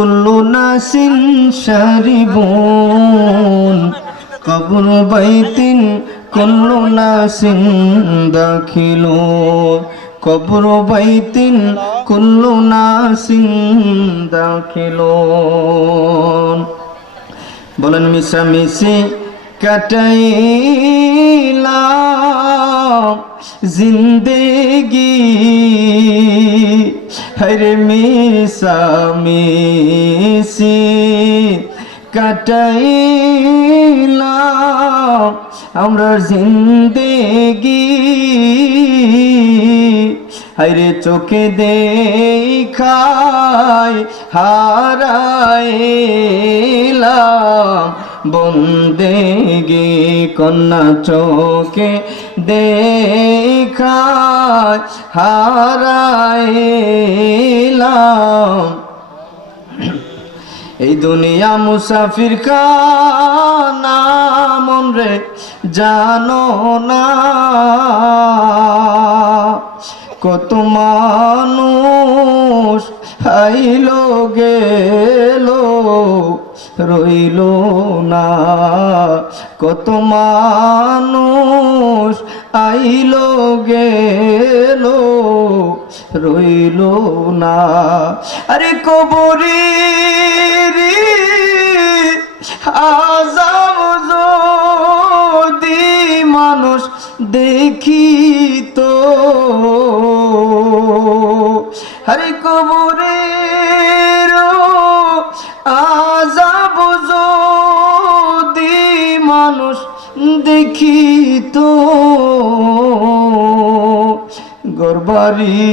কুল্লু নাসিন শারিবুন কবর বাইতিন কুল্লু নাসিন দাখিলুন কবর বাইতিন কুল্লু নাসিন দাখিলুন। বলেন মিশামিশি কাটাইলাম জিন্দেগি হরে মিশামিশি কাটাইলাম আমরা জিন্দেগি হায়রে চোখে দেখাই হারাইলাম বন্দেগি কন্যা চোখে দেখাই হারাইলাম। এই দুনিয়া মুসাফির খানা মন রে জানো না কত মানুষ আইলো গেলো রইলো না কত মানুষ আইলো গেলো রইলো না। আরে কবরের আযাব যদি মানুষ দেখিত আরে কবরের আযাব যদি মানুষ দেখিত গরবারি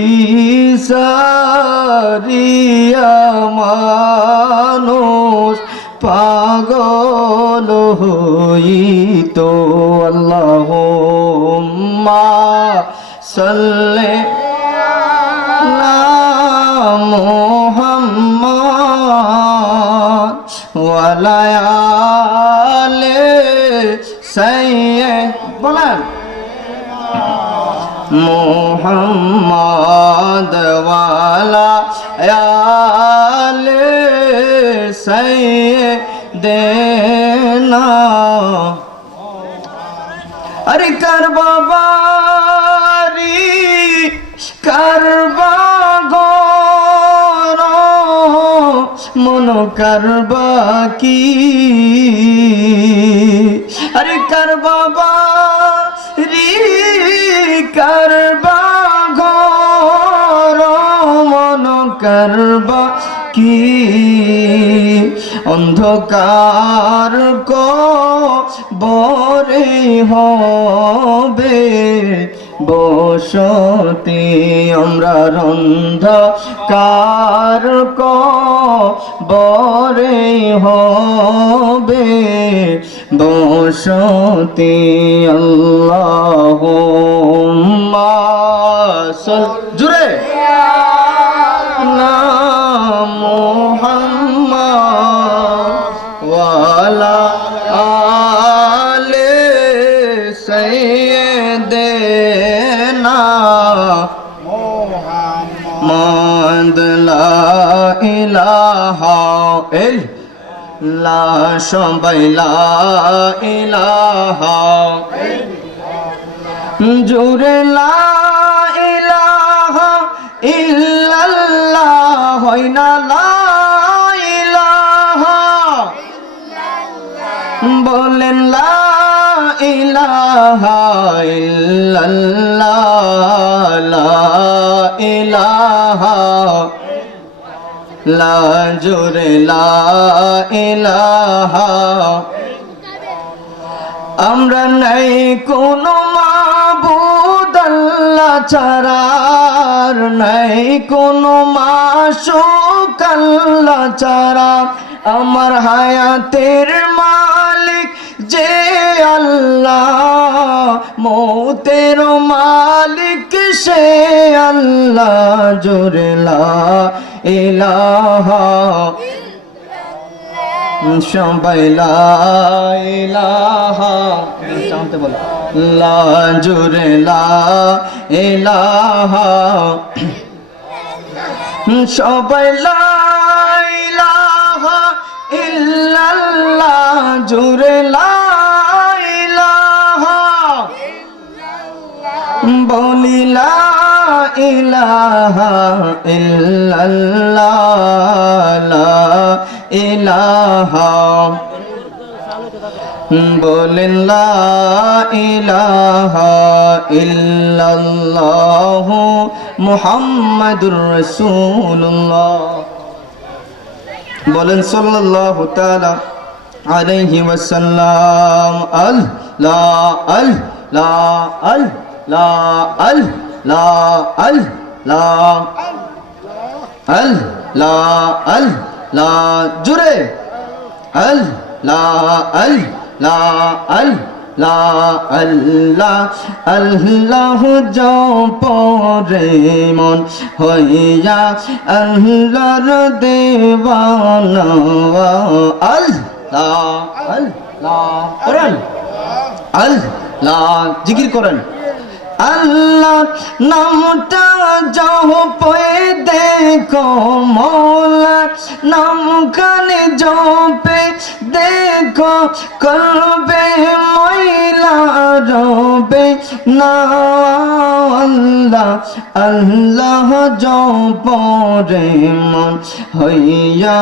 সারিয়া মানুষ পাগল হইতো। আল্লাহুম্মা সাল্লি আলা মুহাম্মাদ ওয়া আলা আলি সাইয়্যিদ বলেন মুহাম্মাদ ওয়া আলা আলি সাইয়্যিদিনা। আরে কারবাবারি কারবা ঘর মন কারবা কি আরে কারবাবারি কারবা ঘর মন কারবা কি অন্ধকার কবরে হবে বসতি আমরা অন্ধকার কবরে হবে বসতি। আল্লাহুম্মা সাল্লি জুরে আলা মুহাম্মাদ ওয়া আলা আলি সাইয়্যিদিনা মুহাম্মদ লা ইলাহা ইল্লাল্লাহ সবাই লা ইলাহা জোরে লা ইলাহা ইল্লাল্লাহ হয় না লা ইলাহা বলেন লা ইলাহা ইল্লাল্লাহ লা ইলাহা লা জোরে লা ইলাহা। আমরা নাই কোনো মাবুদ আল্লাহ ছাড়া নাই কোনো মাশূক আল্লাহ ছাড়া আমার হায়াতের মালিক যে আল্লাহ মৌতের মালিক সে আল্লাহ জোরে লা ইলাহা সবাই লা ইলাহা চাঁতে বলো লা জোরে লা ইলাহা সবাই লা ইলাহা জুড়ে লা ইলাহা বলি লা ইলাহা ইল্লাল্লাহ লা ইলাহা বলেন লা ইলাহা ইল্লাল্লাহ মুহাম্মাদুর রাসূলুল্লাহ বলেন সাল্লাল্লাহু তাআলা আলাইহি ওয়াসাল্লাম আল্লাহ আল্লাহ আল্লাহ আল্লাহ আল্লাহ আল্লাহ আল্লাহ জুড়ে আল্লাহ আল্লাহ আল্লাহ আল্লাহ আল্লাহ জপরে মন হইয়া আল্লাহর দেওয়ানা আল্লাহ আল্লাহ করেন আল্লাহ জিকির করেন আল্লাহ নামটা জপে দেখো মৌলা নাম কানে জপে দেখো করবে ময়লা রবে না আল্লাহ আল্লাহ জপরে মন হইয়া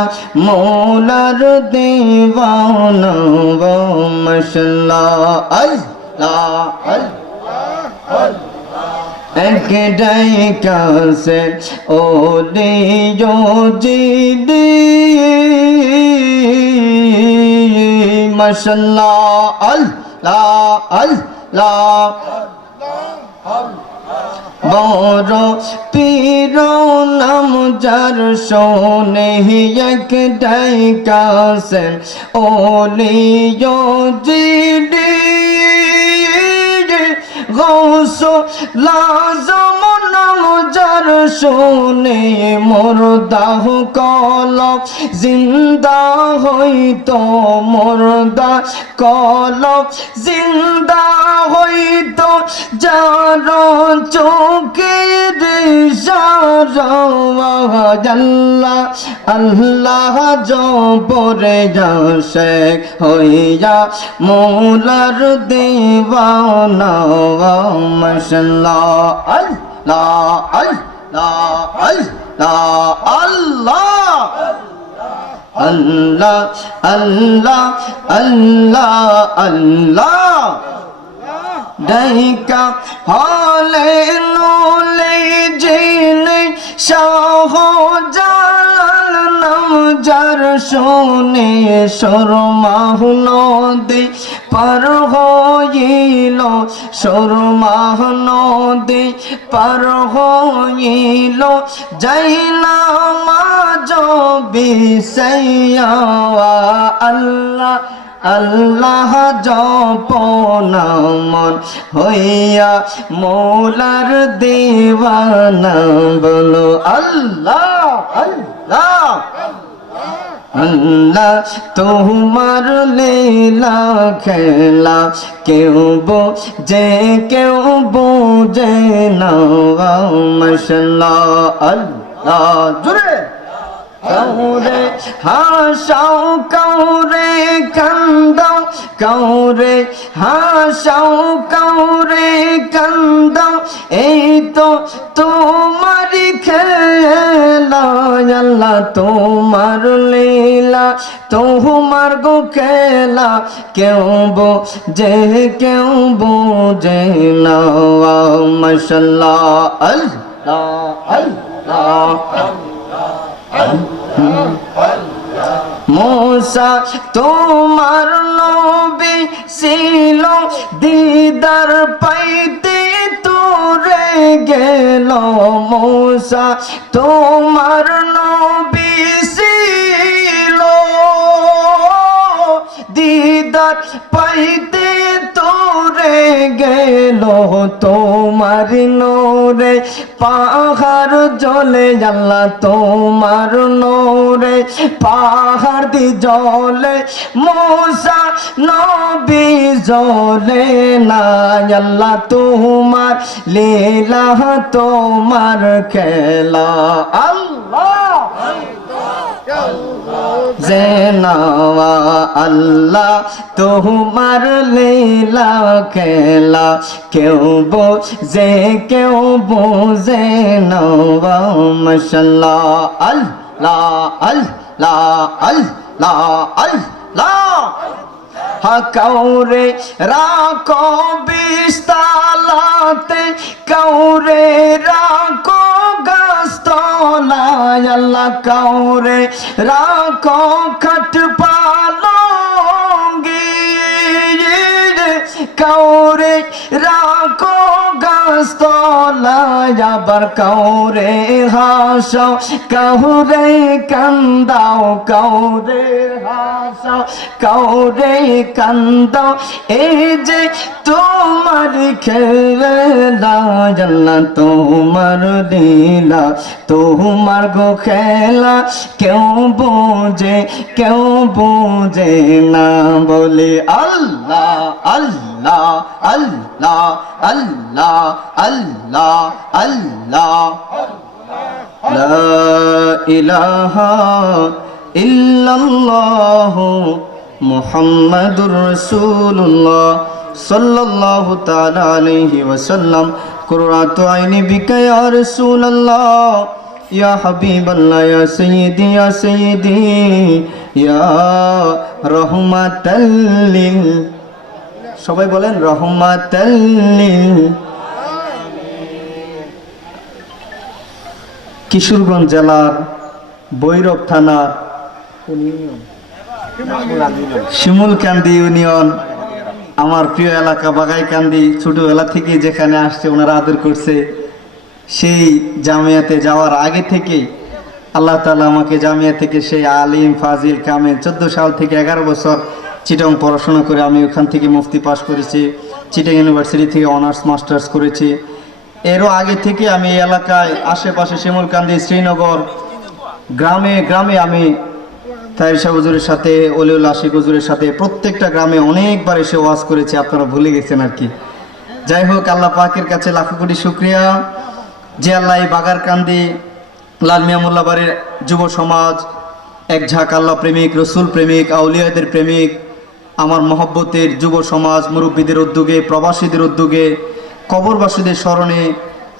মৌলার দেওয়ানা মাশাআল্লাহ আল্লাহ একটাই কাছে ওলিও জিদি মাশাআল্লাহ আল্লাহ আল্লাহ বড় পীর নাম যার শোনে একটাই কাছে ওলিও জিদি গৌস লাজম নাম যার শোনে মোর দাহ কল জিন্দা হইতো মোরদা কল জিন্দা হইতো যার চোখের আল্লাহ আল্লাহ জপরে যাসে হইয়া মৌলার দেওয়ানা মাশাআল্লাহ আল্লাহ আল্লাহ আল্লাহ আল্লাহ আল্লাহ আল্লাহ আল্লাহ ডাইকা হলে নলে জেনে শাহ জালাল নাম যার শোনে শর্মাহ নদী পার হইল শর্মাহ নদী পার হইল যাই না মাজ বিসাইয়া আল্লাহ আল্লাহ জপনা মন হইয়া মৌলার দেওয়ানা বলো আল্লাহ আল্লাহ আল্লাহ তোমার লীলা খেলা কেউ বোঝে কেউ বোঝে না মাশাআল্লাহ আল্লাহ জুড়ে কাউরে হাসাও কাউরে কান্দাও কাউরে হাসাও কাউরে কান্দাও এই তো তোমারি খেলা আল্লাহ তোমার লীলা তোমার গো খেলা কেউ বোঝে কেউ বোঝে না মাশাআল্লাহ আল্লাহ আল্লাহ मूसा তোমার নবী ছিল দিদার পাইতে তোরে গেল मूसा তোমার নবী ছিল দিদার পাইতে তোরে গেল তোমার নোরে পাহাড় জলে আল্লাহ তোমার নোরে পাহাড় দি জলে मूसा নবী জলে না আল্লাহ তোমার লীলা তোমার খেলা আল্লাহ জেনাওয়া আল্লাহ তোমার লীলা খেলা কেউ বোঝে কেউ বোঝে না মাশাআল্লাহ আল্লাহ আল্লাহ আল্লাহ আল্লাহ কাউরে রাখো বিস্তালাতে কাউরে রাখো গাছতলায় আল্লাহ কাউরে রাখো খাট পালঙ্গি কাউরে রাখো গাছতলায় আবার কাউরে হাসাও কাউরে কান্দাও কাউরে হাসাও কাউরে কান্দাও এই যে তোমার খেলা জান্নাত তোমার লীলা তোমার গো খেলা কেউ বোঝে না বলে আল্লাহ আল্লাহ আল্লাহ আল্লাহ আল্লাহ আল্লাহ লা ইলাহা ইল্লাল্লাহ মুহাম্মাদুর রাসূলুল্লাহ সাল্লাল্লাহু তাআলা আলাইহি ওয়াসাল্লাম কুররাতু আইনি বিকা ইয়া রাসূলুল্লাহ ইয়া হাবিবাল্লাহ ইয়া সাইয়্যিদি ইয়া রাহমাতাল লিল সবাই বলেন রাহমাতাল লিল কিশোরগঞ্জ জেলার ভৈরব থানার শিমুলকান্দি ইউনিয়ন আমার প্রিয় এলাকা বাগাইকান্দি ছোটবেলা থেকে যেখানে আসছে ওনারা আদর করছে সেই জামিয়াতে যাওয়ার আগে থেকে আল্লাহ তাআলা আমাকে জামিয়া থেকে সেই আলিম ফাজিল কামেল 14 সাল থেকে 11 বছর চিটাং পড়াশোনা করে আমি ওখান থেকে মুফতি পাস করেছি চিটাং ইউনিভার্সিটি থেকে অনার্স মাস্টার্স করেছি এরও আগে থেকে আমি এই এলাকায় আশেপাশে শিমুলকান্দি শ্রীনগর গ্রামে গ্রামে আমি তাহির শাহ হুজুরের সাথে অলিউল আশিক হুজুরের সাথে প্রত্যেকটা গ্রামে অনেকবার এসে ওয়াজ করেছি আপনারা ভুলে গেছেন আর কি যাই হোক আল্লাহ পাকের কাছে লাখো কোটি শুকরিয়া যে আল্লাহ এই বাগারকান্দি লাল মিয়া মোল্লা বাড়ির যুব সমাজ এক ঝাঁক আল্লাহ প্রেমিক রসুল প্রেমিক আউলিয়াদের প্রেমিক আমার মহব্বতের যুব সমাজ মুরব্বীদের উদ্যোগে প্রবাসীদের উদ্যোগে কবরবাসীদের স্মরণে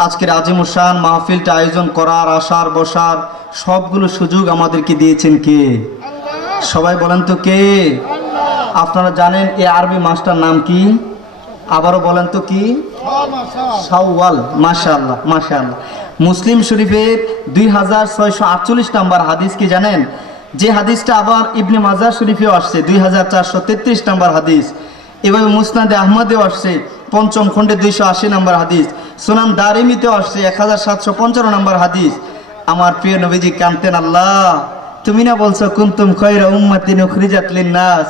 আজকের আজিমুশান মাহফিলটা আয়োজন করার আসার বসার সবগুলো সুযোগ আমাদেরকে দিয়েছেন কে সবাই বলেন তো কে আপনারা জানেন এই আরবি মাসটার নাম কি আবারও বলেন তো কি শাওয়াল মাশাআল্লাহ মাশাআল্লাহ মুসলিম শরীফের 2648 নম্বর হাদিস কি জানেন যে হাদিসটা আবার ইবনে মাজাহ শরীফেও আসছে 2433 নম্বর হাদিস এভাবে মুসনাদে আহমদেও আসছে পঞ্চম খণ্ডে 280 নম্বর হাদিস সুনান দারিমিতেও আসছে 1755 নম্বর হাদিস আমার প্রিয় নবীজি কানতেন আল্লাহ তুমি না বলছো কুনতুম খায়রা উম্মাতিন উখরিজাত লিন-নাস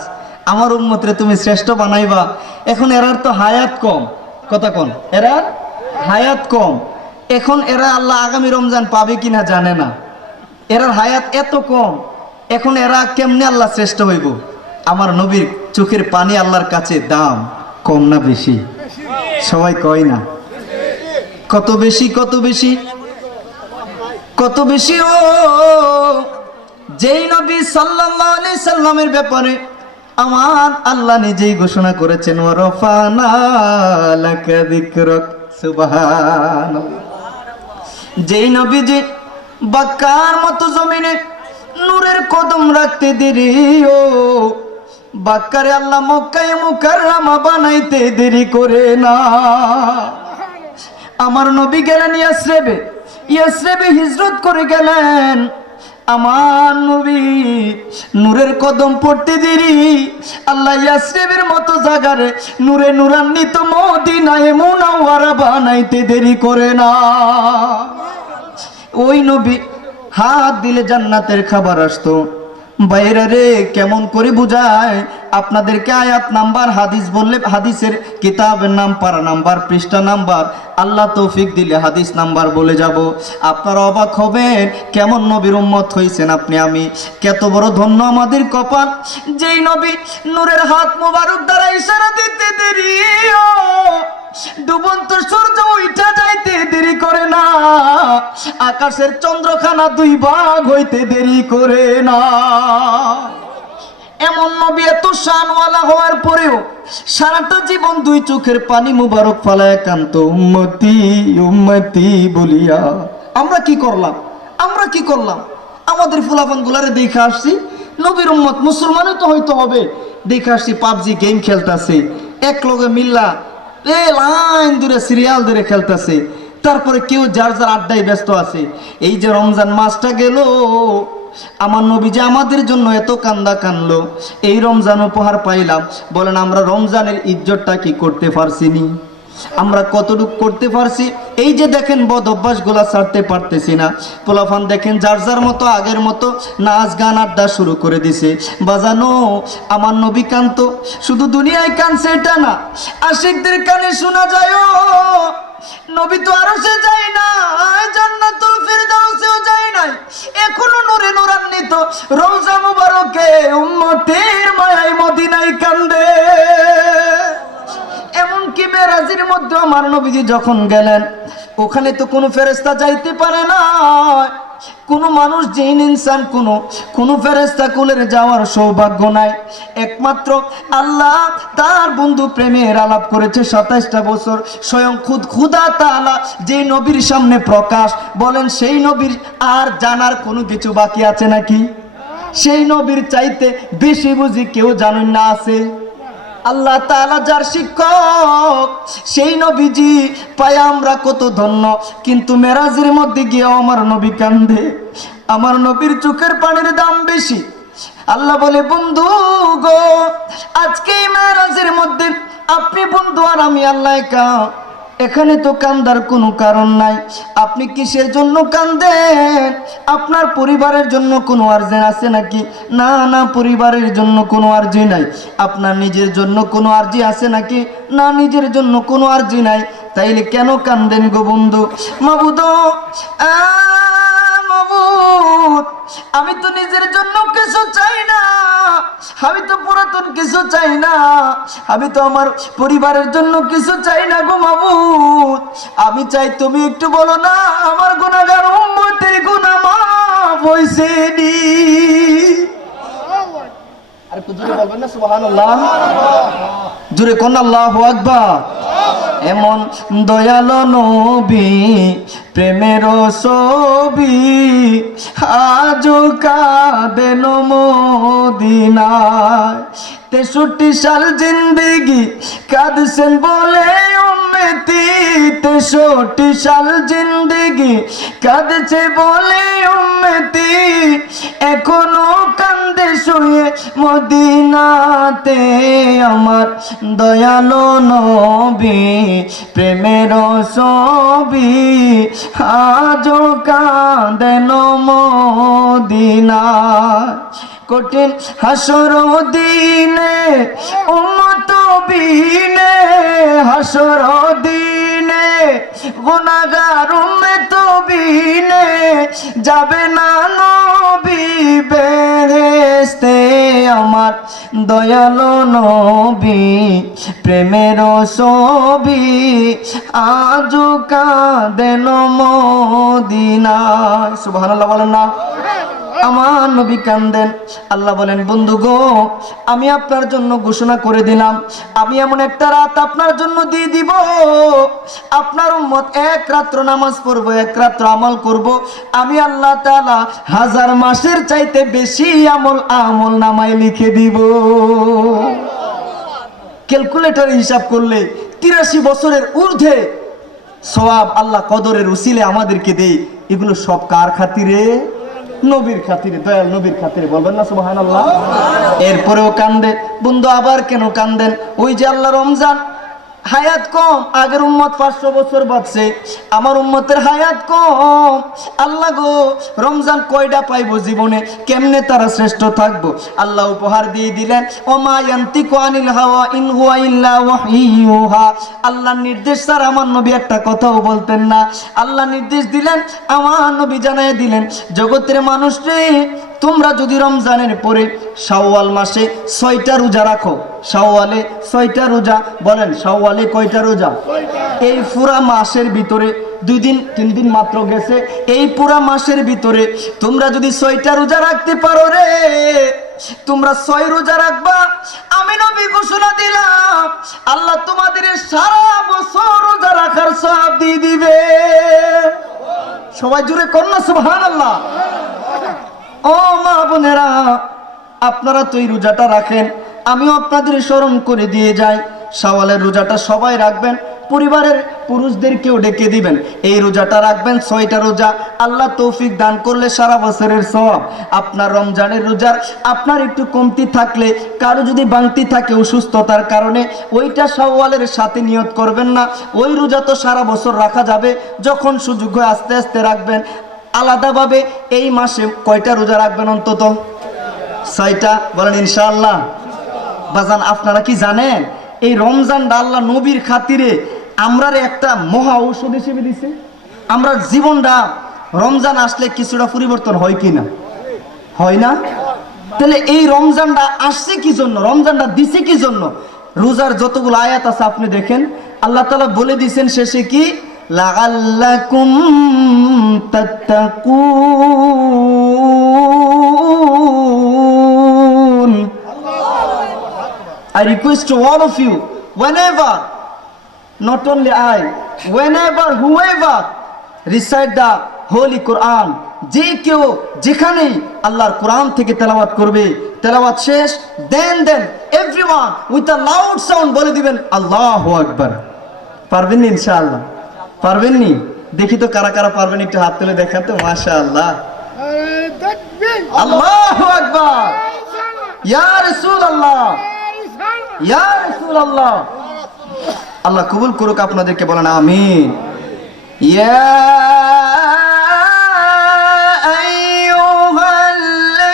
আমার উম্মতরে তুমি শ্রেষ্ঠ বানাইবা এখন এরার তো হায়াত কম কথা কোন এরার হায়াত কম এখন এরা আল্লাহ আগামী রমজান পাবে কিনা জানে না এরার হায়াত এত কম এখন এরা কেমনে আল্লাহ শ্রেষ্ঠ হইব আমার নবীর চোখের পানি আল্লাহর কাছে দাম কম না বেশি সবাই কয় না কত বেশি কত বেশি কত বেশি ও যেই নবী সাল্লাল্লাহু আলাইহি সাল্লামের ব্যাপারে আমার আল্লাহ নিজেই ঘোষণা করেছেন ওয়া রাফানা লাকা যিকরাক সুবহানাল্লাহ যেই নবীজি বাক্কার মতো জমিনে নূরের কদম রাখতে দেরি ও বাক্কারে আল্লাহ মক্কায় মুকাররমা বানাইতে দেরি করে না আমার নবী গেলেন ইয়াসরিবে হিজরত করে গেলেন আমার নবী নূরের কদম পড়তে দেরি আল্লাহ ইয়াসরিবের মতো জায়গারে নূরে নূরান্বিত মদিনায়ে মুনাওয়ারা বানাইতে দেরি করে না ওই নবী হাত দিলে জান্নাতের খাবার আসতো বাইরে রে কেমন করে বুঝায় আপনাদেরকে আয়াত নাম্বার হাদিস বললে হাদিসের কিতাবের নাম পারা নাম্বার পৃষ্ঠা নাম্বার আল্লাহ তৌফিক দিলে হাদিস নাম্বার বলে যাব আপনারা অবাক হবেন কেমন নবীর উম্মত হইছেন আপনি আমি কত বড় ধন্য আমাদের কপাল যেই নবী নূরের হাত মোবারক দ্বারা ইশারা দিতে দেরি ও ডুবন্ত সূর্য উঠা যাইতে দেরি করে না আকাশের চন্দ্রখানা দুই ভাগ হইতে দেরি করে না শানওয়ালা হওয়ার পরেও সারাটা জীবন দুই চোখের পানি মুবারক ফালায় কান্ত উম্মতি উম্মতি বলিয়া। আমরা কি করলাম? আমরা কি করলাম? আমাদের ফুলাফান গুলারে দেখে আসছি, নবীর উম্মত মুসলমানও তো হয়তো হবে, দেখে আসছি পাবজি গেম খেলতেছে, এক লগে মিল্লা লাইন ধরে সিরিয়াল ধরে খেলতেছে, তারপরে কেউ যার যার আড্ডায় ব্যস্ত আছে। এই যে রমজান মাসটা গেল, আমার নবী যে আমাদের জন্য এত কান্দা কানলো, এই রমজান উপহার পাইলাম, বলেন আমরা রমজানের ইজ্জতটা কি করতে পারছি নি? আমরা কতটুকু করতে পারছি? এই যে দেখেন বদ অভ্যাস গুলা ছাড়তে পারতেছি না। পোলাফান দেখেন যার যার মতো আগের মতো নাচ গান আড্ডা শুরু করে দিছে। বাজানো আমার নবী কান্ত, শুধু দুনিয়ায় কানছে এটা না, আশিকদের কানে শোনা যায় নবী তো আরশে যায় না, জান্নাতুল ফিরদাউসেও যায় নাই, এখনো নূরে নূরান্বিত রওজা মুবারকে উম্মতের মায়ায় মদিনায় কান্দে। এমনকি মেরাজের মধ্যে আমার নবীজি যখন গেলেন, ওখানে তো কোনো ফেরেশতা যাইতে পারে না, কোনো মানুষ জিন ইনসান কোনো ফেরেশতা কুলের যাওয়ার সৌভাগ্য নাই। একমাত্র আল্লাহ তার বন্ধু প্রেমের আলাপ করেছে 27টা বছর। স্বয়ং খুদা তাআলা যে নবীর সামনে প্রকাশ, বলেন সেই নবীর আর জানার কোনো কিছু বাকি আছে নাকি? সেই নবীর চাইতে বেশি বুঝি কেউ জানেন না আছে? আল্লাহ তাআলা যার শিক্ষক, সেই নবীজি পায় আমরা কত ধন্য। কিন্তু মেরাজের মধ্যে গিয়ে আমার নবী কান্দে, আমার নবীর চোখের পানির দাম বেশি। আল্লাহ বলে, বন্ধু গো, আজকে মেরাজের মধ্যে আপনি বন্ধু আর আমি আল্লাহ একা, এখানে তো কান্দার কোনো কারণ নাই। আপনি কিসের জন্য কান্দেন? আপনার পরিবারের জন্য কোনো আর্জি আছে নাকি? না না, পরিবারের জন্য কোনো আর্জি নাই। আপনার নিজের জন্য কোনো আর্জি আছে নাকি? না, নিজের জন্য কোনো আর্জি নাই। তাইলে কেন কান্দেন গো বন্ধু? মাবুদ, মাবুদ, আমি তো নিজের জন্য কিছু চাই না, আমি তো পুরাতন কিছু চাই না, আমি তো আমার পরিবারের জন্য কিছু চাই না গো মাবুদ। আমি চাই তুমি একটু বলো না, আমার গুনাহগার উম্মতের গুনাহ মাফ হইছে নি? আরে জোরে বলবেন না সুবহানাল্লাহ? জোরে কোন আল্লাহু আকবার। এমন দয়ালো নবী, প্রেমের ছবি, আজও কাঁদেন মদিনায়। 63 সাল জিন্দেগি কাঁদছেন বলে উম্মতি, 63 সাল জিন্দেগি কাঁদছে বলে উম্মতি, এখনো কান্দে শুয়ে মদিনাতে আমার দয়ালো নবী, প্রেমের ছবি, আজও কাঁদেন মদিনায়। কঠিন হাসর দিনে উম্মত বিনে, হাসর দিনে গুনাহগার উম্মত বিনে, যাবে না নবী বেহেশতে আমার দয়ালো নবী, প্রেমের ছবি, আজও কাঁদেন মদিনায়। সুবহানাল্লাহ বলেন না? আমার নবী কান্দেন। আল্লাহ বলেন, বন্ধু গো, আমি আপনার জন্য ঘোষণা করে দিলাম, আমি এমন একটা রাত আপনার জন্য দিয়ে দিব, আপনার উম্মত এক রাত্র নামাজ পড়বো, এক রাত্র আমল করব, আমি আল্লাহ তাআলা 1000 মাসের চাইতে বেশি আমল নামায় লিখে দিব। ক্যালকুলেটর হিসাব করলে 83 বছরের ঊর্ধ্বে সওয়াব আল্লাহ কদরের উসিলে আমাদেরকে দেয়। এগুলো সব কার খাতিরে? নবীর খাতিরে, দয়াল নবীর খাতিরে। বলবেন না সুবহানাল্লাহ? এরপরেও কান্দে। বন্ধু আবার কেন কান্দেন? ওই যে আল্লাহ রমজান হায়াত কম, আগের উম্মত 500 বছর বাঁচছে, আমার উম্মতের হায়াত কম। আল্লাহ গো, রমজান কয়টা পাইবো জীবনে, কেমনে তারা শ্রেষ্ঠ থাকবো? আল্লাহ উপহার দিয়ে দিলেন, ওমা ইয়ান্তিকু আনিল হাওয়া ইন হুয়া ইল্লা ওয়াহয়ুহা। আল্লাহর নির্দেশ স্যার আমার নবী একটা কথাও বলতেন না। আল্লাহ নির্দেশ দিলেন, আমার নবী জানায় দিলেন, জগতের মানুষ রে, তোমরা যদি রমজানের পরে শাওয়াল মাসে 6টা রোজা রাখো, শাওয়ালে 6টা রোজা, বলেন শাওয়ালে কয়টা রোজা? এই পুরা মাসের ভিতরে 2 দিন 3 দিন মাত্র গেছে, এই পুরা মাসের ভিতরে তোমরা যদি 6টা রোজা রাখতে পারো রে, তোমরা 6 রোজা রাখবা, ঘোষণা দিলাম আল্লাহ তোমাদের সারা বছর রোজা রাখার সওয়াব দিয়ে দিবে। সবাই জুড়ে কন্যা সুবহানাল্লাহ। ও মা বোনেরা, আপনারা তো এই রোজাটা রাখেন, আমিও আপনাদের স্মরণ করে দিয়ে যাই। শাওয়ালের রোজাটা সবাই রাখবেন, পরিবারের পুরুষদেরকেও ডেকে দিবেন। এই রোজাটা রাখবেন 6টা রোজা, আল্লাহ তৌফিক দান করলে সারা বছরের সওয়াব। আপনার রমজানের রোজার আপনার একটু কমতি থাকলে, কারো যদি বাংতি থাকে অসুস্থতার কারণে, ওইটা শাওয়ালের সাথে নিয়ত করবেন না। ওই রোজা তো সারা বছর রাখা যাবে, যখন সুযোগ হয় আস্তে আস্তে রাখবেন। আলাদাভাবে এই মাসে কয়টা রোজা রাখবেন? অন্তত 6টা। বলেন ইনশাআল্লাহ। বাজান, আপনারা কি জানেন এই রমজানটা আল্লাহ নবীর খাতিরে আমরার একটা মহা ঔষধ হিসেবে দিছে। আমরা জীবনটা রমজান আসলে কিছুটা পরিবর্তন হয় কি না? হয় না? তাহলে এই রমজানটা আসছে কি জন্য, রমজানটা দিছে কি জন্য? রোজার যতগুলো আয়াত আছে আপনি দেখেন, আল্লাহ তাআলা বলে দিয়েছেন শেষে কি, লাআল্লাকুম তাত্তাকুন। I request to all of you, whenever, not only I, whenever, whoever recite the Holy Quran, যে কেউ যেখানেই আল্লাহর কোরআন থেকে তেলাওয়াত করবে, তেলাওয়াত শেষ, then everyone with a loud sound বলে দিবেন আল্লাহু আকবার। পারবেন নি ইনশাআল্লাহ? পারবেন নি? দেখি তো কারা কারা পারবেন, একটু হাত তুলে দেখান তো। মাশাআল্লাহ, আল্লাহু আকবার, ইয়া রাসূলুল্লাহ, ইয়া রাসূলুল্লাহ। আল্লাহ কবুল করুক আপনাদেরকে, বলেন আমিন। ইয়া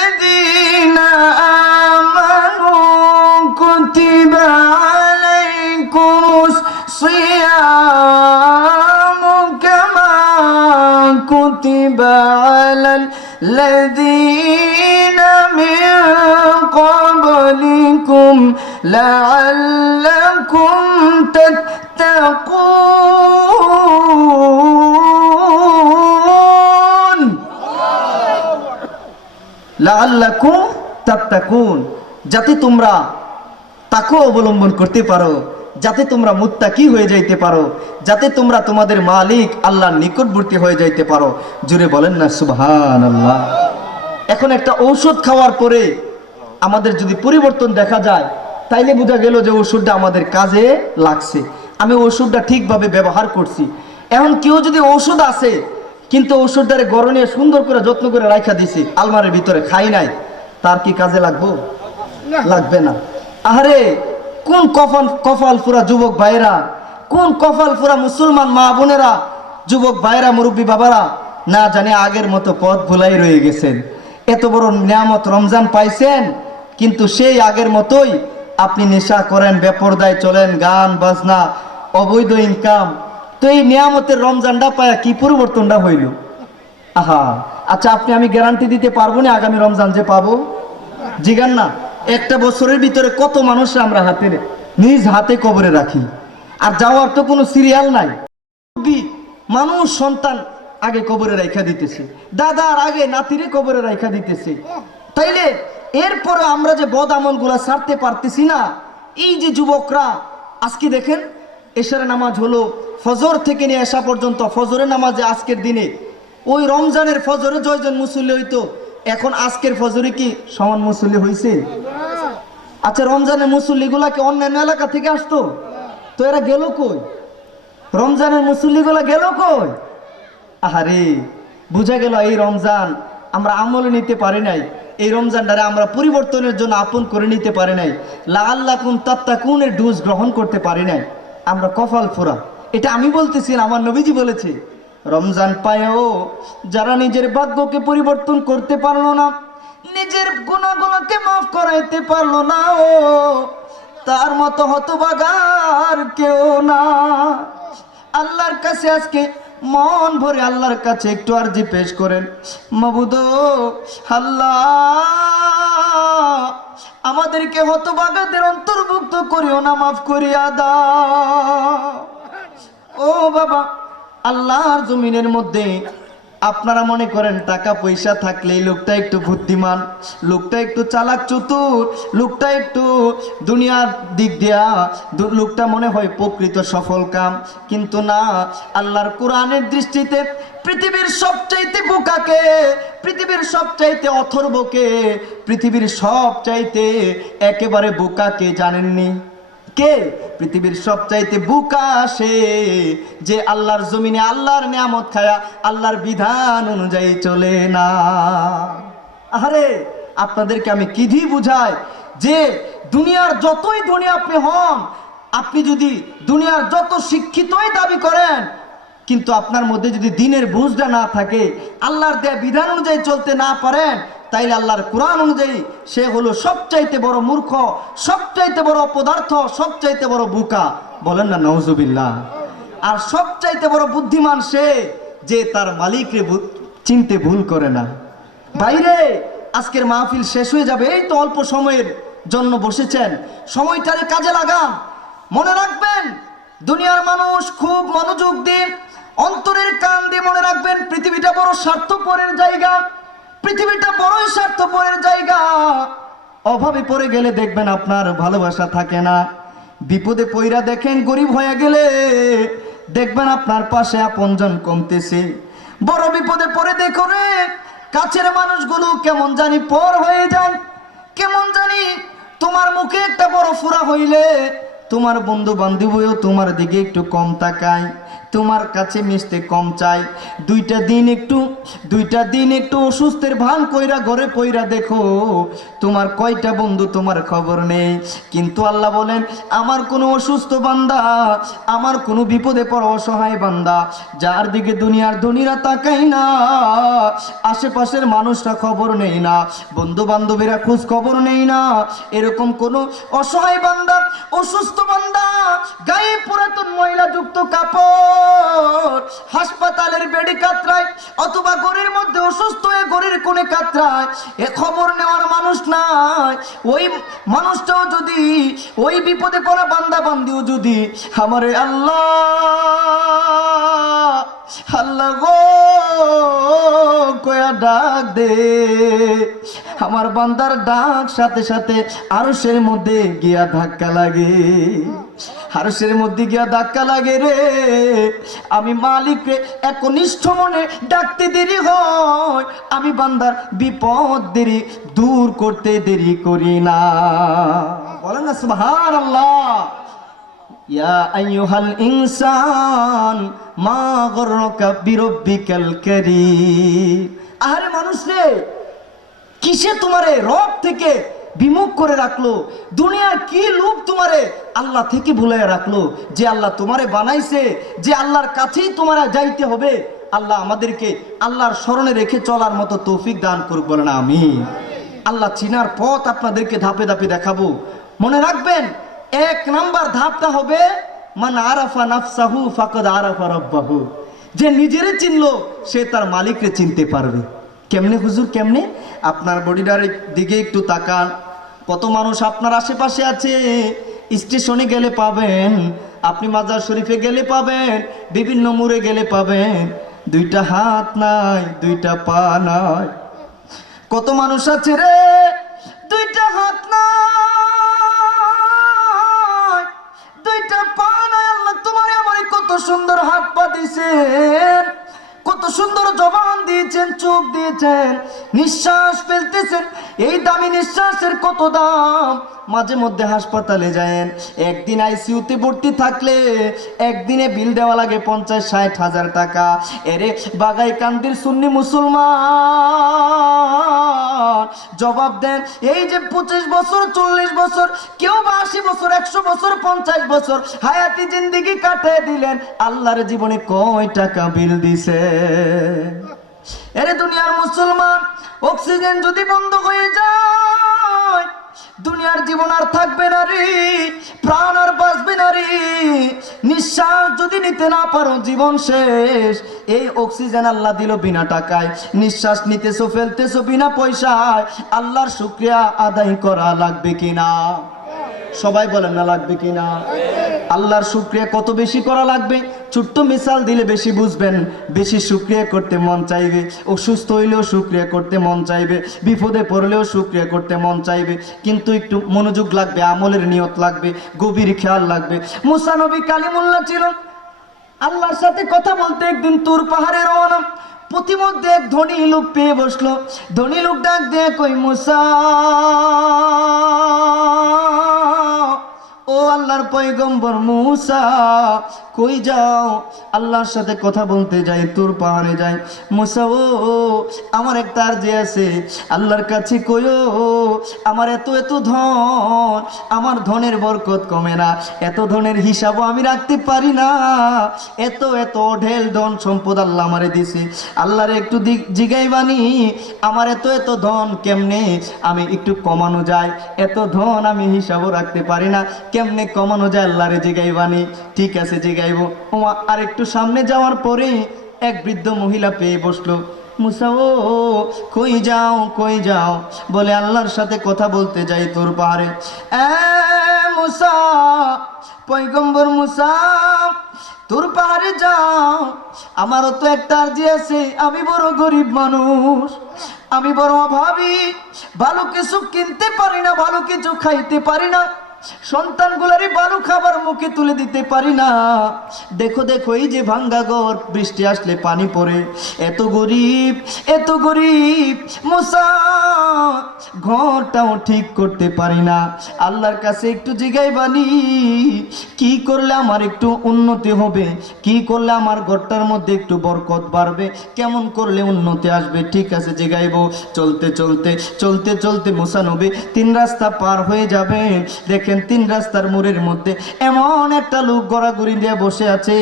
আইয়ুহাল্লাযীনা আমানু কুতিবা আলাইকুমুস সিয়ামু কামা কুতিবা আলাল লাযীনা মিন ক্বাবলিকুম লাআল্লাকুম তাত্তাকুন। লাআল্লাকুম তাত্তাকুন, যাতে তোমরা তাকওয়া অবলম্বন করতে পারো, যাতে তোমরা মুত্তাকি হয়ে যাইতে পারো, যাতে তোমরা তোমাদের মালিক আল্লাহর নিকটবর্তী হয়ে যাইতে পারো। জুড়ে বলেন না সুবহানাল্লাহ। এখন একটা ঔষধ খাওয়ার পরে আমাদের যদি পরিবর্তন দেখা যায়, তাইলে বোঝা গেল যে ওষুধটা আমাদের কাজে লাগছে, আমি ওষুধটা ঠিকভাবে ব্যবহার করছি। এখন কেউ যদি ওষুধ আছে কিন্তু ওষুধটারে গড়ে নিয়ে সুন্দর করে যত্ন করে রাখা দিছি আলমারির ভিতরে, খাই নাই, তার কি কাজে লাগবো? লাগবে না। আরে কোন কপাল পুরা যুবক ভাইরা, কোন কপাল পুরা মুসলমান মা বোনেরা, যুবক ভাইরা, মুরব্বী বাবারা না জানে আগের মতো পথ ভুলাই রয়ে গেছেন। এত বড় নিয়ামত রমজান পাইছেন, কিন্তু সেই আগের মতোই আপনি নেশা করেন, বেপরদায় চলেন, গান বাজনা, অবৈধ ইনকাম। তো এই নিয়ামতের রমজানটা পায়া কি পরিবর্তনটা হইল? আহা, আচ্ছা আপনি আমি গ্যারান্টি দিতে পারবো না আগামী রমজান যে পাবো? জিগান না। একটা বছরের ভিতরে কত মানুষ আমরা নিজ হাতে কবরে রাখি, আর যাওয়ার তো কোনো সিরিয়াল নাই। মানুষ সন্তান আগে কবরে রাখা দিতেছে, দাদার আগে নাতিরে কবরে রাখা দিতেছে। তাইলে এরপরে আমরা যে বদ আমল গুলা ছাড়তে পারতেছি না। এই যে যুবকরা আজকে দেখেন, এশার নামাজ হলো, ফজর থেকে নিয়ে আসা পর্যন্ত, ফজরের নামাজে আজকের দিনে ওই রমজানের ফজরে জয়জন মুসল্লি হইতো, এখন আজকের ফজরে কি সমান মুসল্লি হয়েছে? আচ্ছা, রমজানের মুসল্লি গুলা কি অন্যান্য এলাকা থেকে আসতো? তো এরা গেল কই? রমজানের মুসল্লি গুলা গেল কই? আহারে, বুঝা গেল এই রমজান আমরা আমলে নিতে পারি নাই, এই রমজানটারে আমরা পরিবর্তনের জন্য আপন করে নিতে পারি নাই, লাআল্লাকুম তাত্তাকুনের ডোজ গ্রহণ করতে পারি নাই। আমরা কপাল ফোরা। এটা আমি বলতেছি না, আমার নবীজি বলেছে। রমজান পায়ও যারা নিজের ভাগ্যকে পরিবর্তন করতে পারলো না, নিজের গুনাহগুলোকে মাফ করাইতে পারলো না, ও তার মতো হতভাগার কেউ না। আল্লাহর কাছে আজকে মন ভরে আল্লাহর কাছে একটু আরজি পেশ করেন, মাবুদ আল্লাহ আমাদেরকে হতভাগাদের অন্তর্ভুক্ত করিও না, মাফ করিয়া দাও। ও বাবা, আল্লাহর জমিনের মধ্যে আপনারা মনে করেন টাকা পয়সা থাকলে এই লোকটা একটু বুদ্ধিমান, লোকটা একটু চালাক চতুর, লোকটা একটু দুনিয়ার দিক দিয়া লোকটা মনে হয় প্রকৃত সফল কাম। কিন্তু না, আল্লাহর কোরআনের দৃষ্টিতে পৃথিবীর সবচাইতে বোকাকে, পৃথিবীর সবচাইতে অথর্বকে, পৃথিবীর সবচাইতে একেবারে বোকাকে জানেননি কে? পৃথিবীর সবচাইতে বোকা সে যে আল্লাহর জমিনে আল্লাহর নিয়ামত খায়া আল্লাহর বিধান অনুযায়ী চলে না। আরে আপনাদেরকে আমি কি দিয়ে বুঝাই যে দুনিয়ার যতই ধনী আপনি হন, আপনি যদি দুনিয়ার যত শিক্ষিতই দাবি করেন, কিন্তু আপনার মধ্যে যদি দিনের বুঝটা না থাকে, আল্লাহর দেয়া বিধান অনুযায়ী চলতে না পারেন, তাইলে আল্লাহর কোরআন অনুযায়ী সে হলো সবচাইতে বড় মূর্খ, সবচাইতে বড় অপদার্থ, সবচাইতে বড় বোকা। বলেন না নাউজুবিল্লাহ। আর সবচাইতে বড় বুদ্ধিমান সে যে তার মালিককে চিনতে ভুল করে না। বাইরে আজকের মাহফিল শেষ হয়ে যাবে, এই তো অল্প সময়ের জন্য বসেছেন, সময়টারে কাজে লাগান। মনে রাখবেন দুনিয়ার মানুষ খুব মনোযোগ দিন, অন্তরের কান দিয়ে মনে রাখবেন পৃথিবীটা বড় স্বার্থপরের জায়গা, পৃথিবীটা বড়ই স্বার্থপরের জায়গা। অভাবে পড়ে গেলে দেখবেন আপনার ভালোবাসা থাকে না, বিপদে পইরা দেখেন গরিব হয়ে গেলে দেখবেন আপনার পাশে আপনজন কমতেছে। বড় বিপদে পড়ে দেখো রে, কাছের মানুষগুলো কেমন জানি পর হয়ে যায়, কেমন জানি তোমার মুখে একটা বড় ফুরা হইলে তোমার বন্ধু বান্ধবীও তোমার দিকে একটু কম তাকায়, তোমার কাছে মিশতে কম চায়। দুইটা দিন একটু অসুস্থের ভান কইরা ঘরে পইরা দেখো তোমার কয়টা বন্ধু তোমার খবর নেই। কিন্তু আল্লাহ বলেন আমার কোনো অসুস্থ বান্দা, আমার কোনো বিপদে পড়া অসহায় বান্দা যার দিকে দুনিয়ার ধনীরা তাকায় না, আশেপাশের মানুষরা খবর নেই না, বন্ধু বান্ধবীরা খোঁজ খবর নেই না, এরকম কোনো অসহায় বান্দা, অসুস্থ বান্দা, গায়ে পুরাতন ময়লা যুক্ত কাপড়, হাসপাতালের বেডে কাতরায় অথবা ঘরের মধ্যে অসুস্থ হয়ে ঘরের কোণে কাতরায়, এ খবর নেওয়ার মানুষ নাই। ওই মানুষটাও যদি, ওই বিপদে পড়া বান্দা বান্দিও যদি আমারে আল্লাহ আল্লাহ গো কয়া ডাক দে, আমার বান্দার ডাক সাথে সাথে আরশের মধ্যে গিয়া ধাক্কা লাগে, আরশের মধ্যে গিয়া ধাক্কা লাগে রে। আমি মালিকরে একনিষ্ঠ মনে ডাকতে দেরি হয়, আমি বান্দার বিপদ দেরি দূর করতে দেরি করি না। বলেন না সুবহানাল্লাহ। ইয়া আইয়ুহাল ইনসান মা গররাকা বিরব্বিকাল কারীম। আরে মানুষ রে, কিসে তোমারে রব থেকে বিমুখ করে রাখলো? দুনিয়ার কি লোভ তোমারে আল্লাহ থেকে ভুলাইয়া রাখলো? যে আল্লাহ তোমারে বানাইছে, যে আল্লাহর কাছেই তোমারা যাইতে হবে, আল্লাহ আমাদেরকে আল্লাহর স্মরণে রেখে চলার মতো তৌফিক দান করুক। বলেন আমিন। আল্লাহ চিনার পথ আপনাদেরকে ধাপে ধাপে দেখাবো। মনে রাখবেন, 1 নাম্বার ধাপটা হবে মান আরাফা নাফসাহু ফাকাদ আরাফা রাব্বাহু। যে নিজেরে চিনলো সে তার মালিককে চিনতে পারবে। কেমনে হুজুর কেমনে? আপনার বডিটার দিকে একটু তাকান, কত মানুষ আপনার আশেপাশে আছে। স্টেশনে গেলে পাবেন, আপনি মাজার শরীফে গেলে পাবেন, বিভিন্ন মোড়ে গেলে পাবেন, 2টা হাত নাই, 2টা পা নাই। কত মানুষ আছে রে 2টা হাত নাই, 2টা পা নাই। আল্লাহ তোমারে আমারে কত সুন্দর হাত পা দিয়েছেন, কত সুন্দর জবান দিয়েছেন, চোখ দিয়েছেন, নিঃশ্বাস ফেলতেছেন। এই দামি নিঃশ্বাসের কত দাম। মাঝে মধ্যে হাসপাতালে যায়েন, একদিন আইসিইউতে ভর্তি থাকলে একদিনে বিল দেওয়া লাগে 50-60 হাজার টাকা। এরে বাগাইকান্দির সুন্নি মুসলমান জবাব দেন, এই যে 25 বছর 40 বছর, কেউ বা 80 বছর 100 বছর 50 বছর হায়াতি জিন্দেগি কাটিয়ে দিলেন, আল্লাহর জীবনে কয় টাকা বিল দিছে? এরে দুনিয়ার মুসলমান, অক্সিজেন যদি বন্ধ হয়ে যায় দুনিয়ার জীবন আর থাকবে না রে, প্রাণ আর বাঁচবে না রে। নিঃশ্বাস যদি নিতে না পারো জীবন শেষ। এই অক্সিজেন আল্লাহ দিল বিনা টাকায়, নিঃশ্বাস নিতেছো ফেলতেছো বিনা পয়সায়, আল্লাহর শুকরিয়া আদায় করা লাগবে কিনা? সবাই বলেন না লাগবে কিনা? আল্লাহর শুকরিয়া কত বেশি করা লাগবে, ছোট্ট মিসাল দিলে বেশি বুঝবেন। বেশি শুকরিয়া করতে মন চাইবে, অসুস্থ হইলেও শুকরিয়া করতে মন চাইবে, বিপদে পড়লেও শুকরিয়া করতে মন চাইবে, কিন্তু একটু মনোযোগ লাগবে, আমলের নিয়ত লাগবে, গভীর খেয়াল লাগবে। মুসা নবী কালিমুল্লাহ ছিল, আল্লাহর সাথে কথা বলতে একদিন তুর পাহাড়ে রওনা। প্রতিমধ্যে এক ধনী লোক পেয়ে বসলো। ধনী লোক ডাক দিয়ে কই, মুসা ও আল্লাহর পয়গম্বর মুসা, কই যাও? আল্লাহর সাথে কথা বলতে যাই, তুর পাহাড়ে যাই। মুসা ও আমার একটা আরজি আছে, আল্লাহর কাছে কইও আমার এত এত ধন, আমার ধনের বরকত কমে না, এত ধনের হিসাবও আমি রাখতে পারি না, এত এত ঢেল ধন সম্পদ আল্লাহ আমারে দিছে। আল্লাহরে একটু জিগাইবানি আমার এত এত ধন কেমনে আমি একটু কমানো যায়, এত ধন আমি হিসাবও রাখতে পারি না, কেমনে কমানো যায় আল্লাহরে জিগাইবানি। ঠিক আছে জিগাইবো। আর একটু সামনে যাওয়ার পরে এক বৃদ্ধ মহিলা পেয়ে বসলো। মুসা ও কই যাও কই যাও? বলে আল্লাহর সাথে কথা বলতে যাই তোর পাহাড়ে। মুসা, পয়গম্বর মুসা তোর পাহাড়ে যাও, আমারও তো একটা আরজি আছে, আমি বড় গরিব মানুষ, আমি বড় অভাবী, ভালো কিছু কিনতে পারি না, ভালো কিছু খাইতে পারি না, সন্তানগুলারই ভালো খাবার মুখে তুলে দিতে পারি না। দেখো দেখো এই যে ভাঙ্গা ঘর, বৃষ্টি আসলে পানি পড়ে, এত গরিব এত গরিব মুসা, ঘরটাও ঠিক করতে পারি না। আল্লাহর কাছে একটু জিগাইবানি কি করলে আমার একটু উন্নতি হবে, কি করলে আমার ঘরটার মধ্যে একটু বরকত বাড়বে, কেমন করলে উন্নতি আসবে। ঠিক আছে জিগাইবো। চলতে চলতে চলতে চলতে মুসা নবী 3 রাস্তা পার হয়ে যাবে। দেখে 3 রাস্তার মোড়ের মধ্যে এমন একটা লোক গড়াগড়ি দিয়ে বসে আছে,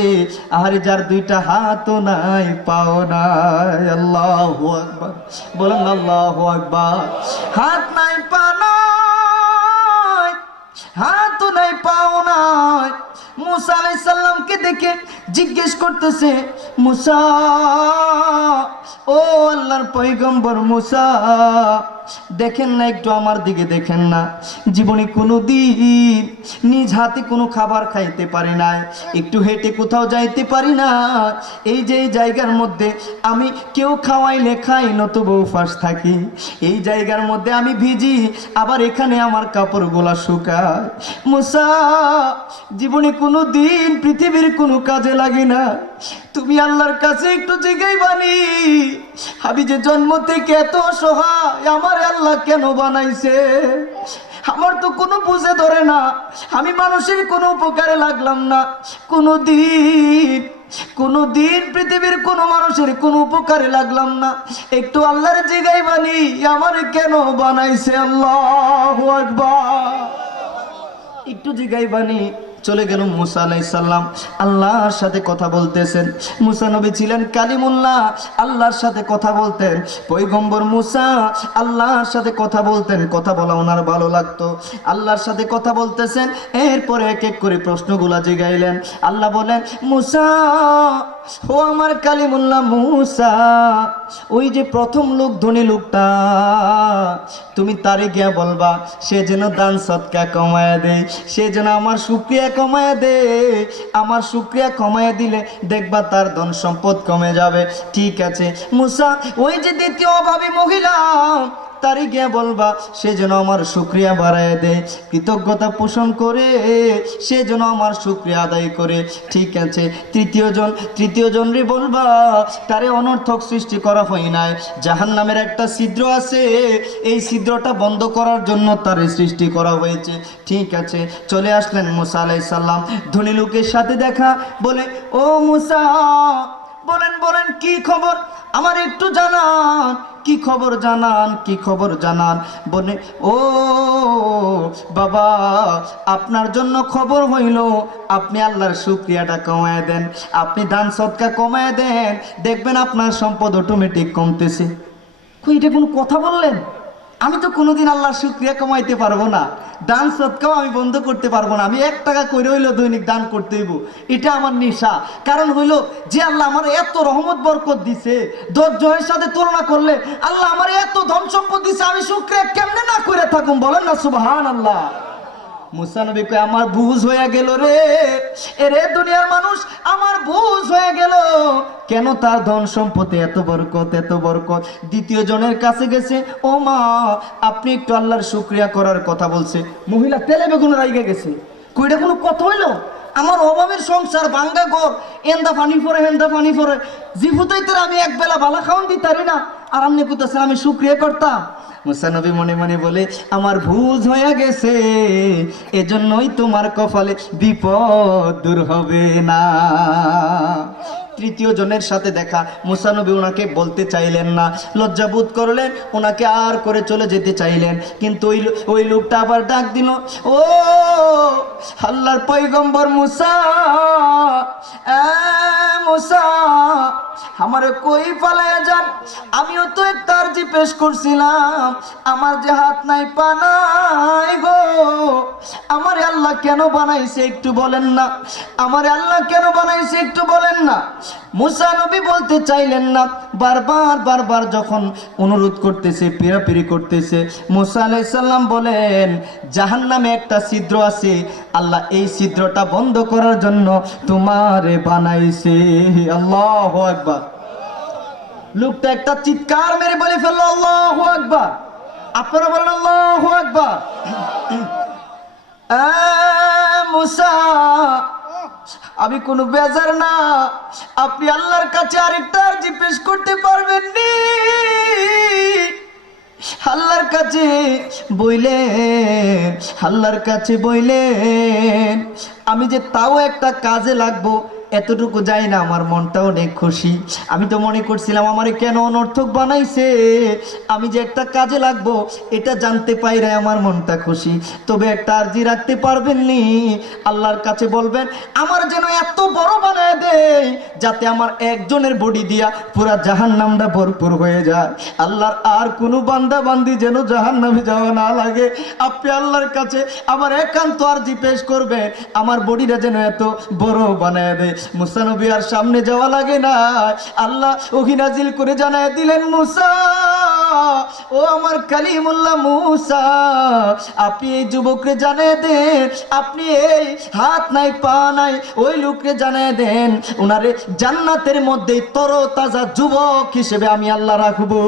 আহারে যার 2টা হাতও নাই পাও নাই। আল্লাহু আকবার, বলেন আল্লাহু আকবার। হাত নাই পা নাই, হাতও নাই পাও নাই। মুসা আলাইহিস সালামকে দেখে জিজ্ঞেস করতেছে, মুসা ও আল্লাহর পয়গম্বর মুসা, দেখেন না একটু আমার দিকে দেখেন না, জীবনে কোনো দিন নিজ হাতে কোনো খাবার খাইতে পারি না, একটু হেঁটে কোথাও যাইতে পারি না, এই যে এই জায়গার মধ্যে আমি কেউ খাওয়াইলে খাই নতুবা উপাস থাকি, এই জায়গার মধ্যে আমি ভিজি, আবার এখানে আমার কাপড়গুলা শুকায়। মুসা জীবনে কোনো দিন পৃথিবীর কোনো কাজে লাগে না, তুমি আল্লাহর কাছে একটু জিগাইবানি আমি যে জন্ম থেকে এত অসহায়, আমার আল্লাহ কেন বানাইছে? আমার তো কোনো বুঝে ধরে না, আমি মানুষের কোনো উপকারে লাগলাম না, কোনো দিন পৃথিবীর কোনো মানুষের কোনো উপকারে লাগলাম না, একটু আল্লাহর জিগাইবানি আমার কেন বানাইছে? আল্লাহু আকবার, একটু জিগাইবানি। চলে গেল মুসা আলাইহিস সালাম, আল্লাহর সাথে কথা বলতেছেন। মুসা নবী ছিলেন কালিমুল্লাহ, আল্লাহর সাথে কথা বলতেন। পয়গম্বর মুসা আল্লাহর সাথে কথা বলতেন, কথা বলা ওনার ভালো লাগতো। আল্লাহর সাথে কথা বলতেছেন, এরপরে এক এক করে প্রশ্নগুলা জিগাইলেন। আল্লাহ বলেন, মুসা ও আমার কালিমুল্লাহ মুসা, ওই যে প্রথম লোক ধনী লোকটা, তুমি তারে গিয়া বলবা সে যেন দান সদকা কমায়া দেয়, সে যেন আমার শুকরিয়া কমায়া দে, আমার শুকরিয়া কমায়া দিলে দেখবা তার ধন সম্পদ কমে যাবে। ঠিক আছে মুসা, ওই যে দ্বিতীয় অভাবী মহিলা, তারই গিয়া বলবা সে যেন আমার শুকরিয়া বাড়ায় দেয়, কৃতজ্ঞতা পোষণ করে সে যেন আমার শুকরিয়া আদায় করে। ঠিক আছে তৃতীয় জনরে বলবা তারে অনর্থক সৃষ্টি করা হয় নাই, জাহান্নামের একটা ছিদ্র আছে, এই ছিদ্রটা বন্ধ করার জন্য তারে সৃষ্টি করা হয়েছে। ঠিক আছে চলে আসলেন মুসা আলাইহিস সালাম, ধনী লোকের সাথে দেখা। বলে, ও মুসা বলেন কি খবর, আমার একটু জানান, কি খবর জানান, কি খবর জানান। বলে, ও বাবা আপনার জন্য খবর হইল, আপনি আল্লাহর শুকরিয়াটা কমায় দেন, আপনি দান সদকা কমায় দেন, দেখবেন আপনার সম্পদ অটোমেটিক কমতেছে। এটা কোনো কথা বললেন? আমি তো কোনোদিন আল্লাহর শুকরিয়া কমাইতে পারবো না, দান সদকাও আমি বন্ধ করতে পারবো না, আমি 1 টাকা করে হইলো দৈনিক দান করতে হইব, এটা আমার নেশা। কারণ হইলো যে আল্লাহ আমার এত রহমত বরকত দিছে, 10 জনের সাথে তুলনা করলে আল্লাহ আমার এত ধন সম্পদ দিছে, আমি শুকরিয়া কেমনে না করে থাকুম? বলেন না সুবহানাল্লাহ। মুসা নবী কয় আমার বুঝ হয়ে গেল রে, এরে দুনিয়ার মানুষ আমার বুঝ হয়ে গেল, কেন তার ধন সম্পত্তি এত বরকত এত বরকত। দ্বিতীয় জনের কাছে গেছে, ও মা আপনি একটু আল্লাহর শুকরিয়া করার কথা বলছে। মহিলা তেলে বেগুন রাইগে গেছে, কইটা কোনো কথা হইলো? আমার অভাবের সংসার, ভাঙ্গা ঘর, এন্দা পানি পরে হেন্দা পানি পরে, জিভুতাইতে আমি এক বেলা বালা খাওয়ান দিতারি না, আর আপনি কোথায় আমি শুকরিয়া করতাম। মুসা নবী মনে মনে বলে আমার ভুল হয়ে গেছে, এজন্যই তোমার কপালে বিপদ দূর হবে না। তৃতীয় জনের সাথে দেখা, মুসা নবী ওনাকে বলতে চাইলেন না, লজ্জাবোধ করলেন, ওনাকে আর করে চলে যেতে চাইলেন, কিন্তু ওই লোকটা আবার ডাক দিল, ও আল্লাহর পয়গম্বর মুসা, মুসা আমারে কই পালায়া যান, আমিও তো একটা আরজি পেশ করছিলাম, আমার যে হাত নাই পা নাই গো, আমারে আল্লাহ কেন বানাইছে একটু বলেন না, আমারে আল্লাহ কেন বানাইছে একটু বলেন না। মুসা নবী বলতে চাইলেন না, বারবার বারবার যখন অনুরোধ করতেছে, পিরাপিরি করতেছে, মুসা আলাইহিস সালাম বলেন জাহান্নামে একটা ছিদ্র আছে, আল্লাহ এই ছিদ্রটা বন্ধ করার জন্য তোমারে বানাইছে। আল্লাহু আকবার। লোকটা একটা চিৎকার মেরে বলে ফেললো আল্লাহু আকবার। আপনারা বলেন আল্লাহু আকবার। মুসা আমি কোনো বেজার না, আপনি আল্লাহর কাছে আরেকটা আরজি পেশ করতে পারবেন নি? আল্লাহর কাছে বইলেন, আল্লাহর কাছে বইলেন আমি যে তাও একটা কাজে লাগবো, এতটুকু যাই না, আমার মনটা অনেক খুশি। আমি তো মনে করছিলাম আমারে কেন অনর্থক বানাইছে, আমি যে একটা কাজে লাগবো এটা জানতে পাইরা আমার মনটা খুশি। তবে একটা আরজি রাখতে পারবেন নি, আল্লাহর কাছে বলবেন আমার যেন এত বড় বানায় দেয় যাতে আমার একজনের বডি দিয়া পুরা জাহান্নামটা ভরপুর হয়ে যায়, আল্লাহর আর কোনো বান্দা বান্দি যেন জাহান্নামে যাওয়া না লাগে। আপনি আল্লাহর কাছে আমার একান্ত আরজি পেশ করবে, আমার বডিটা যেন এত বড় বানায় দেয়। মুসা নবী আর সামনে যাওয়া লাগে না, আল্লাহ ওহী নাজিল করে জানায় দিলেন, মুসা ও আমার কালিমুল্লাহ মুসা, আপনি এই যুবকরে জানায় দেন, আপনি এই হাত নাই পা নাই ওই লোকরে জানায় দেন, ওনারে জান্নাতের মধ্যে তর তাজা যুবক হিসেবে আমি আল্লাহ রাখবো।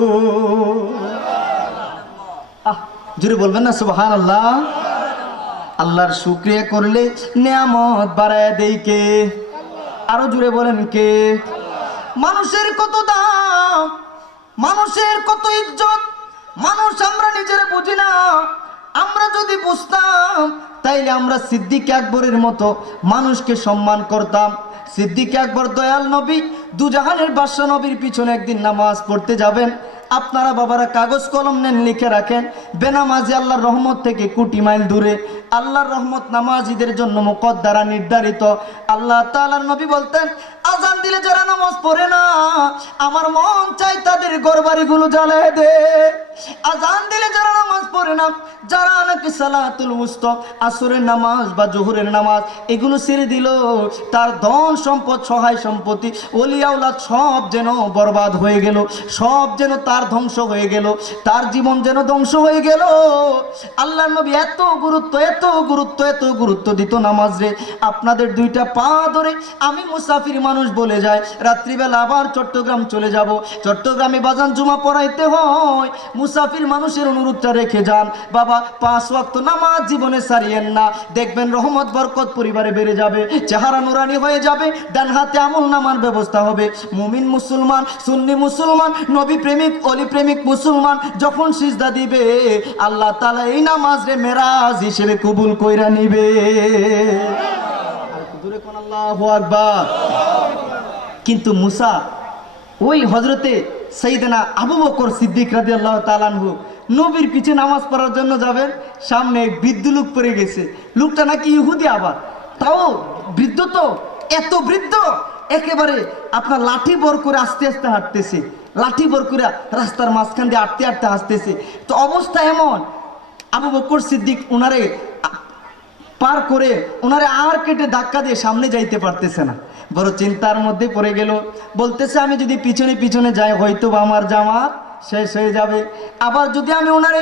জোরে বলবেন না সুবহানাল্লাহ। আল্লাহর শুকরিয়া করলে নিয়ামত বাড়ায় দেই কে? আরো জুড়ে বলেন কে? মানুষের কত দাম, মানুষের কত ইজ্জত, মানুষ আমরা নিজেরা বুঝি না। আমরা যদি বুঝতাম তাইলে আমরা সিদ্দিক আকবরের মতো মানুষকে সম্মান করতাম। সিদ্দিক আকবর দয়াল নবী, দুজাহানের বাদশা নবীর পিছনে একদিন নামাজ পড়তে যাবেন। আপনারা বাবারা কাগজ কলম নেন, লিখে রাখেন, বেনামাজি আল্লাহর রহমত থেকে কোটি মাইল দূরে। আল্লাহর রহমত নামাজিদের জন্য মুকদ্দারা নির্ধারিত। আল্লাহ তাআলার নবী বলতেন, আজান দিলে যারা নামাজ পড়ে না আমার মন চাই তাদের ঘরবাড়িগুলো জ্বালায় দে। আজান দিলে যারা নামাজ পড়ে না, যারা নাকি সালাতুল উস্তা আসরের নামাজ বা জোহরের নামাজ এগুলো ছেড়ে দিল, তার ধন সম্পদ সহায় সম্পত্তি ওলিয়া আওলাদ সব যেন বরবাদ হয়ে গেল, সব যেন তার ধ্বংস হয়ে গেল, তার জীবন যেন ধ্বংস হয়ে গেল। আল্লাহর নবী এত গুরুত্ব এত গুরুত্ব এত গুরুত্ব দিত নামাজ রে। আপনাদের দুইটা পা ধরে আমি মুসাফির মানুষ বলে যায়, রাত্রিবেলা আবার চট্টগ্রাম চলে যাব, চট্টগ্রামে বাজান জুমা পড়াইতে হয়, মুসাফির মানুষের অনুরোধটা রেখে যান বাবা, 5 ওয়াক্ত নামাজ জীবনে ছাড়িয়েন না। দেখবেন রহমত বরকত পরিবারে বেড়ে যাবে, চেহারা নুরানি হয়ে যাবে, ডান হাতে আমল নামার ব্যবস্থা হবে। মুমিন মুসলমান, সুন্নি মুসলমান, নবী প্রেমিক অলি প্রেমিক মুসলমান যখন সিজদা দিবে, আল্লাহ তাআলা এই নামাজ রে মেরাজ হিসেবে কবুল কইরা নিবে। দূরে কোন আল্লাহু আকবার। কিন্তু মুসা ওই হযরতে সাইয়েদনা আবু বকর সিদ্দিক রাদিয়াল্লাহু তাআলা আনহু নবীর পিছে নামাজ পড়ার জন্য যাবেন, সামনে এক বৃদ্ধ লোক পড়ে গেছে। লোকটা নাকি ইহুদি, আবার তাও বৃদ্ধ, তো এত বৃদ্ধ একেবারে আপনার লাঠি বর করে আস্তে আস্তে হাঁটতেছে, লাঠি বর করে রাস্তার মাঝখান দিয়ে হাঁটতে হাঁটতে আসতেছে। তো অবস্থা এমন, আবু বকর সিদ্দিক ওনারে পার করে ওনারে আর কেটে ধাক্কা দিয়ে সামনে যাইতে পারতেছে না, বড় চিন্তার মধ্যে পড়ে গেল। বলতেছে আমি যদি পিছনে পিছনে যাই হয়তো বা আমার জামাত শেষ হয়ে যাবে, আবার যদি আমি ওনারে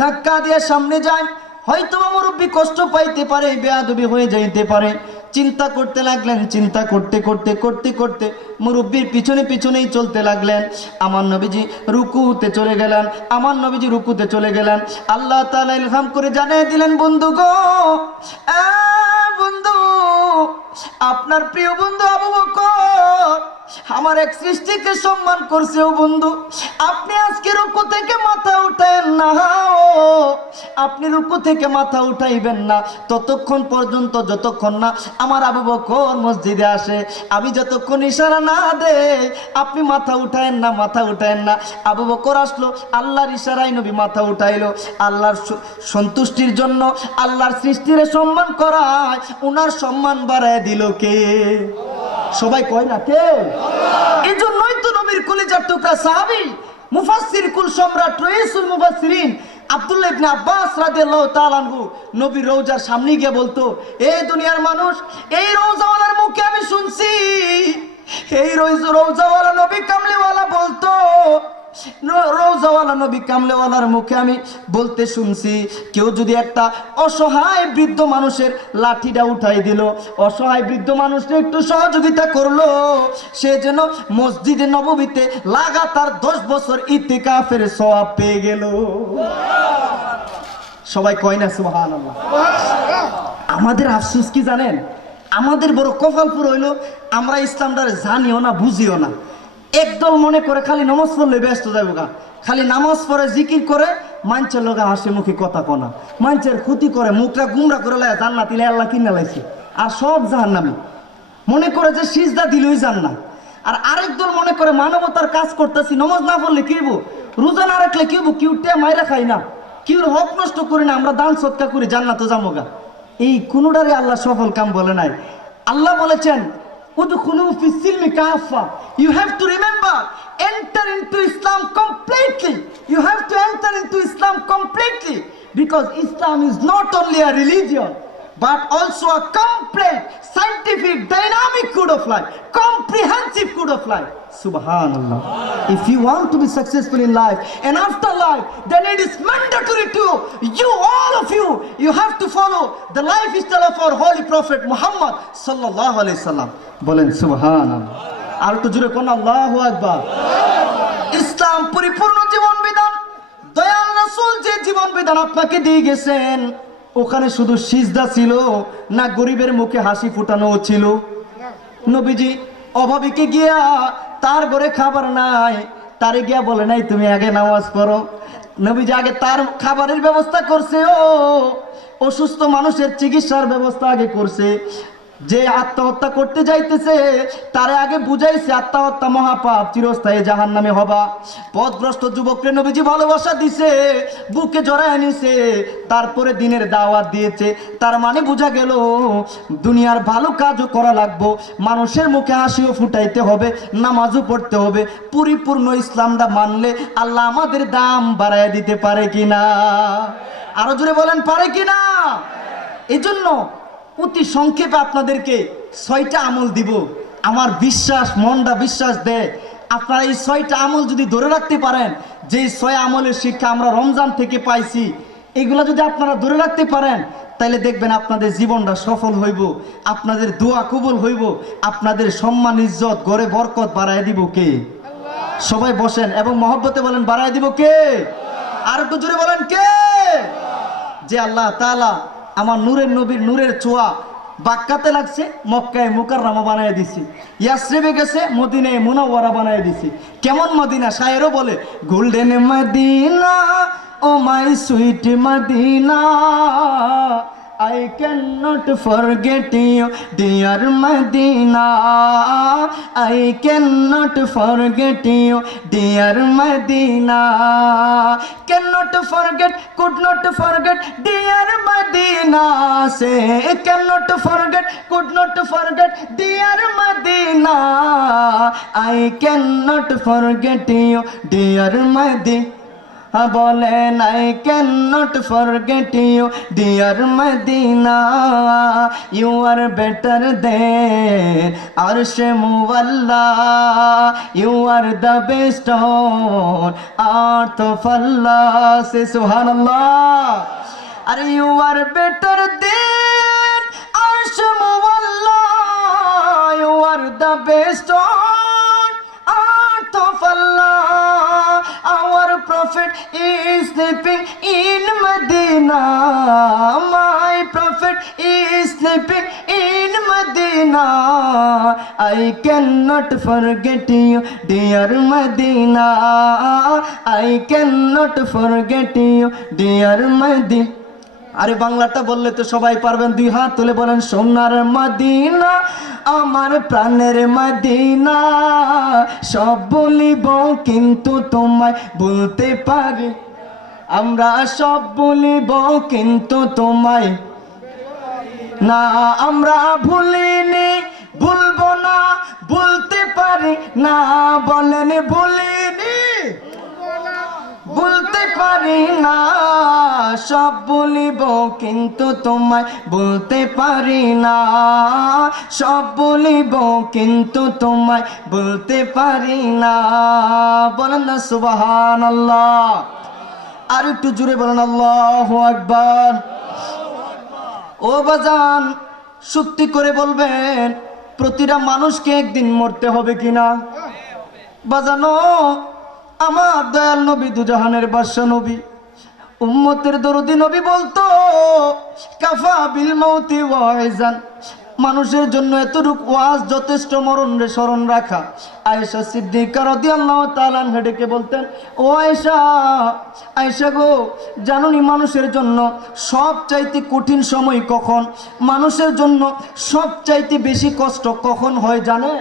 ধাক্কা দিয়ে সামনে যাই হয়তো মুরব্বী কষ্ট পাইতে পারে, বেয়াদবি হয়ে যাইতে পারে। চিন্তা করতে লাগলেন, চিন্তা করতে করতে করতে করতে মুরব্বীর পিছনে পিছনেই চলতে লাগলেন। আমার নবীজি রুকুতে চলে গেলেন, আমার নবীজি রুকুতে চলে গেলেন। আল্লাহ তাআলা ইলহাম করে জানিয়ে দিলেন, বন্ধু গো, বন্ধু, আপনার প্রিয় বন্ধু আবু বকর আমার এক সৃষ্টিকে সম্মান করছে। ও বন্ধু, আপনি আজকে রুকু থেকে মাথা উঠায়েন না, আপনি রুকু থেকে মাথা উঠাইবেন না ততক্ষণ পর্যন্ত যতক্ষণ না আমার আবু বকর মসজিদে আসে। আমি যতক্ষণ ইশারা না দেই আপনি মাথা উঠায়েন না, মাথা উঠায়েন না। আবু বকর আসলো, আল্লাহর ইশারায় নবী মাথা উঠাইলো। আল্লাহর সন্তুষ্টির জন্য, আল্লাহর সৃষ্টিরে সম্মান করায় উনার সম্মান বাড়ায় দিল কে? সবাই কয় না কে? এই জন্যই তো নবীর কলিজার টুকরা সাহাবী, মুফাসসির কুল সম্রাট, রইসুল মুফাসসিরিন আব্দুল্লাহ ইবনে আব্বাস রাদিয়াল্লাহু তাআলা আনহু নবীর রওজার সামনে গিয়ে বলতো, এই দুনিয়ার মানুষ, এই রওজাওয়ালার মুখে আমি শুনছি, এই রওজাওয়ালা নবী কামলিওয়ালা বলতো, রওজাওয়ালা নবী কামলেওয়ালার মুখে আমি বলতে শুনছি, কেউ যদি একটা অসহায় বৃদ্ধ মানুষের লাঠিটা উঠাই দিল, অসহায় বৃদ্ধ মানুষটা একটু সহযোগিতা করলো, সে যেন মসজিদে নববীতে লাগাতার 10 বছর ইতিকাফের সওয়াব পেয়ে গেল। সবাই কয় না সুবহানাল্লাহ? আমাদের আফসোস কি জানেন? আমাদের বড় কপালপুর হইলো আমরা ইসলামটা জানিও না, বুঝিও না। একদল মনে করে খালি নামাজ পড়লে ব্যস্ত যাবো গা, খালি নামাজ পড়ে জিকির করে মানুষের লোকে হাসি মুখে কথা কনা, মানুষের ক্ষতি করে, মুখটা গুমরা করে লাই জান্নাত ইলে আল্লাহ কিনে লাইছে, আর সব জাহান্নামী মনে করে যে সিজদা দিলই জান্নাত। আর আরেক দল মনে করে মানবতার কাজ করতেছি, নামাজ না পড়লে কি হবো, রোজা না রাখলে কি হবো, কিউ টিয়া মাইরা খাই না, কিউর হক নষ্ট করি না, আমরা দান সৎকা করি, জান্নাতও যাবো গা। এই কোনোটারে আল্লাহ সফল কাম বলে নাই। আল্লাহ বলেছেন, উদখুলু ফিস সিলমি কাফা, you have to remember, enter into Islam completely, you have to enter into Islam completely, because Islam is not only a religion but also a complete, scientific, dynamic code of life, comprehensive code of life. Subhanallah. If you want to be successful in life and after life, then it is mandatory to you, all of you, you have to follow the lifestyle of our holy prophet Muhammad sallallahu alaihi wasallam. Bolen subhanallah. আর একটু জোরে কোন আল্লাহু আকবার। ইসলাম পরিপূর্ণ জীবন বিধান, দয়াল রাসূল যে জীবন বিধান আপনাকে দিয়ে গেছেন, ওখানে শুধু সিজদা ছিল না, গরিবের মুখে হাসি ফুটানো ছিল? নবীজি অভাবীকে গিয়া, তার ঘরে খাবার নাই, তারে গিয়া বলে নাই তুমি আগে নামাজ পড়ো। নবীজি আগে তার খাবারের ব্যবস্থা করছে, অসুস্থ মানুষের চিকিৎসার ব্যবস্থা আগে করছে। যে আত্মহত্যা করতে যাইতেছে তারে আগে বুঝাইছে আত্মহত্যা মহাপাপ, চিরস্থায়ী জাহান্নামে হবা। পথভ্রষ্ট যুবককে নবীজি ভালোবাসা দিছে, বুকে জড়ায় নিছে, তারপরে দিনের দাওয়াত দিয়েছে। তার মানে বোঝা গেল দুনিয়ার ভালো কাজও করা লাগবো, মানুষের মুখে হাসিও ফুটাইতে হবে, নামাজও পড়তে হবে। পরিপূর্ণ ইসলামটা মানলে আল্লাহ আমাদের দাম বাড়ায় দিতে পারে কিনা? আরো জোরে বলেন, পারে কিনা? এই জন্য অতি সংক্ষেপে আপনাদেরকে 6টা আমল দিব। আমার বিশ্বাস, মনটা বিশ্বাস দেয়, আপনারা এই 6টা আমল যদি ধরে রাখতে পারেন, যে 6 আমলের শিক্ষা আমরা রমজান থেকে পাইছি, এগুলা যদি আপনারা ধরে রাখতে পারেন, তাহলে দেখবেন আপনাদের জীবনটা সফল হইব, আপনাদের দোয়া কবুল হইব, আপনাদের সম্মান ইজ্জত ঘরে বরকত বাড়ায় দিব কে? সবাই বসেন এবং মহব্বতে বলেন, বাড়ায় দিব কে? আর একটু জোরে বলেন, কে? যে আল্লাহ তাআলা আমার নূরের নবীর নূরের ছোঁয়া বাক্কাতে লাগছে, মক্কায় মুকাররমা বানায় দিছি, ইয়াসরিবে গেছে, মদিনায় মুনাওয়ারা বানায় দিছি। কেমন মদিনা? শায়েরও বলে, golden Medina, oh my sweet Medina, I cannot forget you, dear Medina. I cannot forget you, dear Medina. Cannot forget, could not forget, dear Medina. Say cannot forget, could not forget, dear Medina. I cannot forget you, dear Medina. বলেন, I cannot forget you, dear Medina. You are better than Arsh Muwalla. You are the best on earth of Allah. Say Subhanallah. Are you are better than Arsham Allah. You are the best on earth of Allah. Our prophet is sleeping in Medina. My prophet is sleeping in Medina. I cannot forget you, dear Medina. I cannot forget you, dear Medina. আরে বাংলাটা বললে তো সবাই পারবেন, দুই হাত তুলে বলেন সোনার মদিনা আমার প্রাণের মদিনা। সব বলিব কিন্তু তোমায় বলতে পারি, আমরা সব বলিব কিন্তু তোমায় না। আমরা ভুলিনি, ভুলবো না, বলতে পারি না। বলেন ভুলিনি, বলতে পারি না। সব বলিব কিন্তু তোমায় বলতে পারি না। সব বলিব কিন্তু তোমায় বলতে পারি না। বলেন না সুবহানাল্লাহ। আর একটু জোরে বলেন আল্লাহু আকবার। ও বাজান, সত্যি করে বলবেন প্রতিটা মানুষকে একদিন মরতে হবে কিনা? বাজানো, আমার দয়াল নবী দুজাহানের বাদশা নবী উম্মতের দরদি নবী বলতো কাফা বিল মাউতি ওয়াইজান, মানুষের জন্য এতটুকু ওয়াজ যথেষ্ট, মরণরে স্মরণ রাখা। আয়েশা সিদ্দিকা রাদিয়াল্লাহু তাআলা আনহা ডেকে বলতেন, ও আয়েশা, আয়েশা গো, জানোনি মানুষের জন্য সবচাইতে কঠিন সময় কখন? মানুষের জন্য সবচাইতে বেশি কষ্ট কখন হয় জানেন?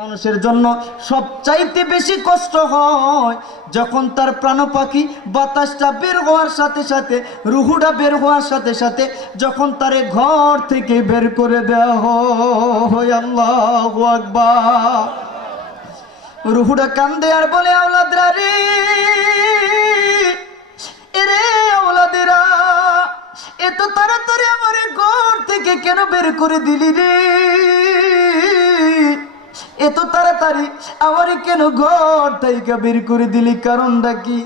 মানুষের জন্য সবচাইতে বেশি কষ্ট হয় যখন তার প্রাণ পাখি বাতাসটা বের হওয়ার সাথে সাথে, রুহুটা বের হওয়ার সাথে সাথে যখন তারে ঘর থেকে বের করে দেওয়া হয়। আল্লাহু আকবার। রুহুটা কান্দে আর বলে, আওলাদরা রে, এরে আওলাদেরা, এত তাড়াতাড়ি আমার ঘর থেকে কেন বের করে দিলি রে? এত তাড়াতাড়ি আমার কেন ঘর থেকে বের করে দিলি? কারণটা কি?